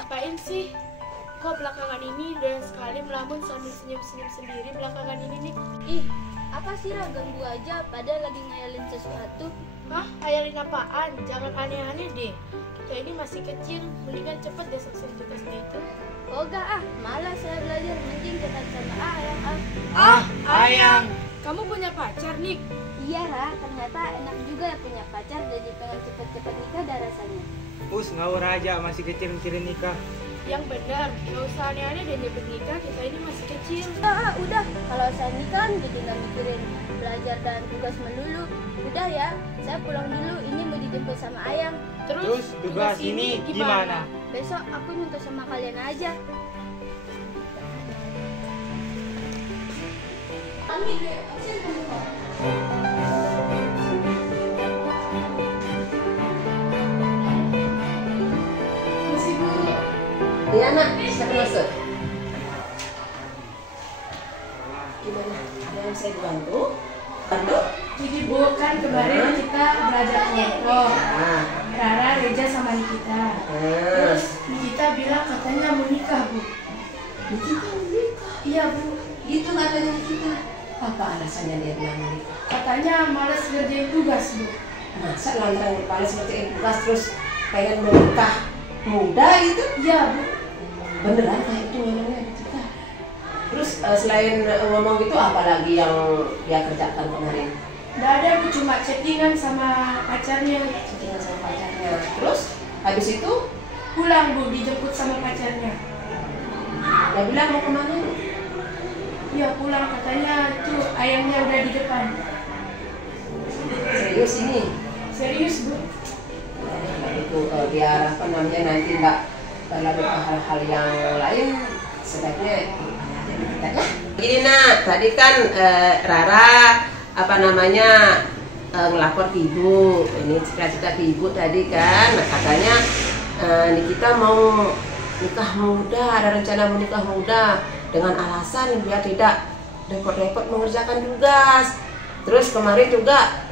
ngapain sih? Kok belakangan ini dan sekali melamun sambil senyum-senyum sendiri belakangan ini nih? Ih, apa sih Ra, ganggu aja padahal lagi ngayalin sesuatu. Hah? Khayalin apaan? Jangan aneh-aneh deh. Kita ini masih kecil, mendingan cepet deh selesai tugasnya itu. Oh enggak malas saya belajar, mending tetap sama Ayang Ayang! Kamu punya pacar nih? Iya Ra, ternyata enak juga ya punya pacar, jadi pengen cepet-cepet nikah dah rasanya. Ngawur aja, masih kecil mikirin nikah. Yang benar, gak usah aneh-aneh dan nyebut nikah, kita ini masih kecil. Udah, kalau saya nikah kan jadi nggak mikirin belajar dan tugas melulu. Udah ya, saya pulang dulu, ini mau dijemput sama Ayang. Terus tugas ini gimana? Besok aku minta sama kalian aja. Iya nak, siapa masuk? Gimana? Ada yang saya bantu? Bantu? Jadi Bu, kan kemarin kita belajar kelompok. Rara, Reja, sama Nikita. Terus Nikita bilang katanya mau nikah Bu. Nikita mau nikah? Iya Bu. Itu katanya Nikita. Apa alasannya dia bilang mau nikah? Katanya malas ngerjain tugas Bu. Masa lantaran malas ngerjain tugas terus pengen menikah muda gitu? Iya Bu. Beneran kayak itu ngomongnya Nikita? Terus selain ngomong gitu apa lagi yang dia kerjakan kemarin? Nggak ada Bu, cuma chattingan sama pacarnya. Chattingan sama pacarnya. Terus habis itu Pulang Bu, dijemput sama pacarnya. dia bilang mau kemana? Iya pulang, katanya itu ayamnya udah di depan. Serius ini? Serius Bu? Nah, itu biar apa namanya nanti nggak terlalu ke hal-hal yang lain, sebaiknya aja kita ya. Gini nak, tadi kan Rara apa namanya ngelapor ke ibu, ini cita-cita ke ibu tadi kan, nah, katanya Nikita mau nikah muda, ada rencana mau nikah muda dengan alasan biar tidak repot-repot mengerjakan tugas. Terus kemarin juga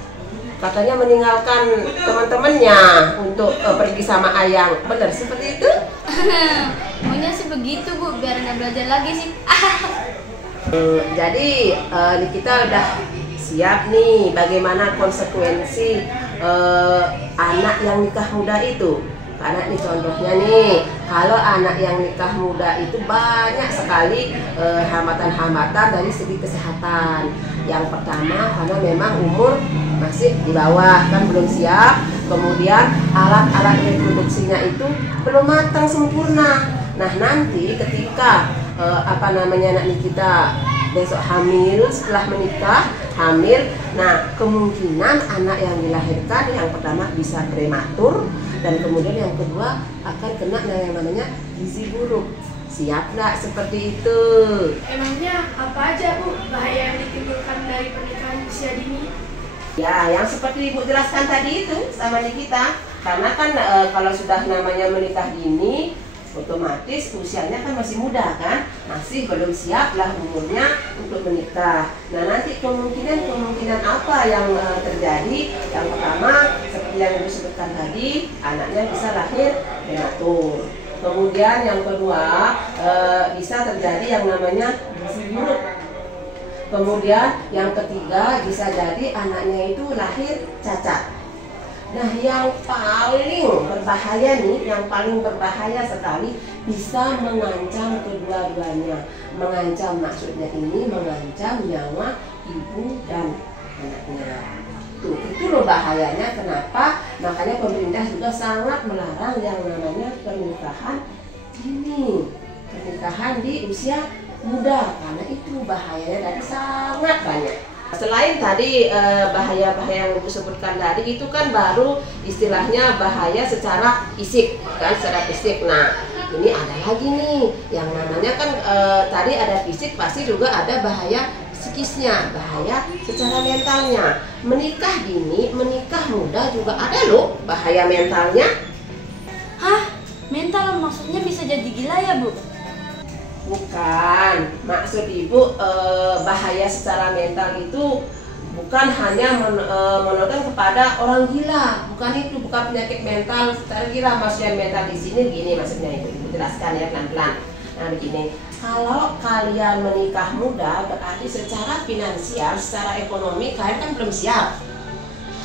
katanya meninggalkan teman-temannya untuk pergi sama Ayang. Benar seperti itu? Maunya sih begitu Bu, biar nggak belajar lagi sih. Jadi kita udah siap nih bagaimana konsekuensi anak yang nikah muda itu. Karena nih contohnya nih, kalau anak yang nikah muda itu banyak sekali hambatan-hambatan dari segi kesehatan. Yang pertama karena memang umur masih di bawah, kan belum siap. Kemudian alat-alat reproduksinya itu belum matang sempurna. Nah nanti ketika anak Nikita besok hamil, setelah menikah hamil, nah kemungkinan anak yang dilahirkan yang pertama bisa prematur, dan kemudian yang kedua akan kena yang namanya gizi buruk. Siap nggak seperti itu? Emangnya apa aja Bu bahaya yang ditimbulkan dari pernikahan usia dini? Ya, yang seperti Ibu jelaskan tadi itu sama Nikita. Karena kan kalau sudah namanya menikah dini, otomatis usianya kan masih muda kan, masih belum siap lah umurnya untuk menikah. Nah nanti kemungkinan apa yang terjadi? Yang pertama seperti yang disebutkan tadi, anaknya bisa lahir prematur. Kemudian yang kedua bisa terjadi yang namanya gizi buruk. Kemudian yang ketiga bisa jadi anaknya itu lahir cacat. Nah yang paling berbahaya nih, yang paling berbahaya sekali bisa mengancam kedua-duanya. Mengancam maksudnya ini mengancam nyawa ibu dan anaknya. Itu loh bahayanya. Kenapa? Makanya pemerintah juga sangat melarang yang namanya pernikahan dini, pernikahan di usia muda, karena itu bahayanya dari sangat banyak. Selain tadi bahaya-bahaya yang disebutkan tadi itu kan baru istilahnya bahaya secara fisik kan, secara fisik. Nah ini ada lagi nih yang namanya kan tadi ada fisik, pasti juga ada bahaya psikisnya, bahaya secara mentalnya. Menikah dini, menikah muda juga ada loh bahaya mentalnya. Hah? Mental maksudnya bisa jadi gila ya Bu? Bukan, maksud ibu bahaya secara mental itu bukan hanya monoton kepada orang gila, bukan itu, bukan penyakit mental secara gila. Maksudnya mental di sini gini, maksudnya itu Ibu jelaskan ya pelan-pelan. Nah begini, kalau kalian menikah muda berarti secara finansial, secara ekonomi kalian kan belum siap.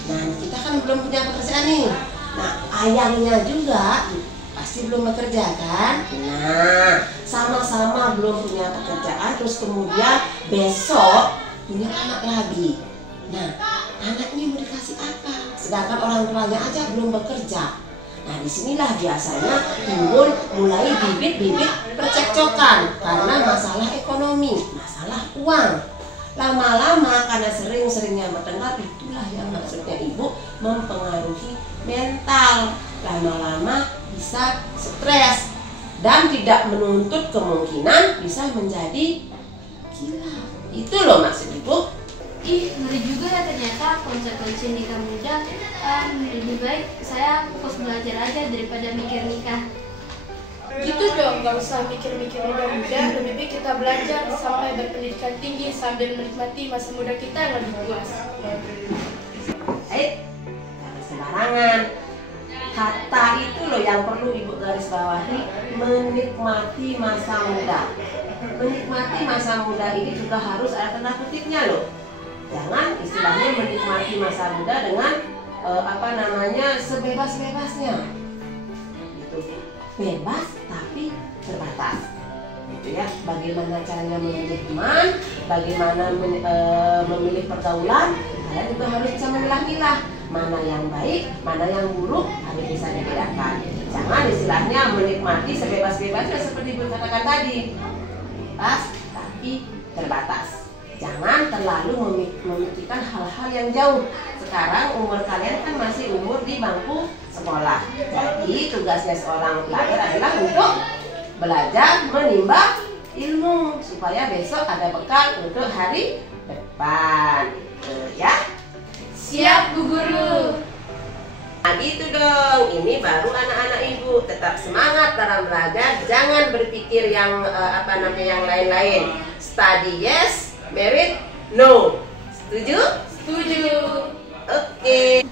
Nah kita kan belum punya pekerjaan nih. Nah ayangnya juga pasti belum bekerja kan. Nah sama-sama belum punya pekerjaan, terus kemudian besok punya anak lagi. Nah, anaknya mau dikasih apa? Sedangkan orang tuanya aja belum bekerja. Nah, disinilah biasanya timbul mulai bibit-bibit percekcokan karena masalah ekonomi, masalah uang. Lama-lama karena sering-seringnya bertengkar, itulah yang maksudnya Ibu mempengaruhi mental. Lama-lama bisa stres dan tidak menuntut kemungkinan bisa menjadi gila. Itu loh maksud Ibu. Ih, ngeri juga ya ternyata konsekuensi nikah muda. Lebih baik saya fokus belajar aja daripada mikir nikah. Gitu dong, nggak usah mikir-mikir nikah muda. Lebih baik kita belajar sampai berpendidikan tinggi sambil menikmati masa muda kita yang lebih puas. Jangan sembarangan. Kata itu loh yang perlu Ibu garis bawahi, menikmati masa muda. Menikmati masa muda ini juga harus ada tanda kutipnya loh. Jangan istilahnya menikmati masa muda dengan sebebas-bebasnya. Gitu. Bebas tapi terbatas. Gitu ya. Bagaimana caranya memilih teman, bagaimana memilih pergaulan, kalian juga harus bisa memilah-milah mana yang baik, mana yang buruk, harus bisa dibedakan. Jangan istilahnya menikmati sebebas-bebasnya seperti Ibu katakan tadi. Bebas tapi terbatas. Jangan terlalu memikirkan hal-hal yang jauh. Sekarang umur kalian kan masih umur di bangku sekolah. Jadi tugasnya seorang pelajar adalah untuk belajar menimba ilmu supaya besok ada bekal untuk hari depan. Ya. Siap Bu Guru. Nah gitu dong, ini baru anak-anak Ibu tetap semangat dalam belajar, jangan berpikir yang yang lain-lain. Study yes, merit no. Setuju? Setuju. Oke.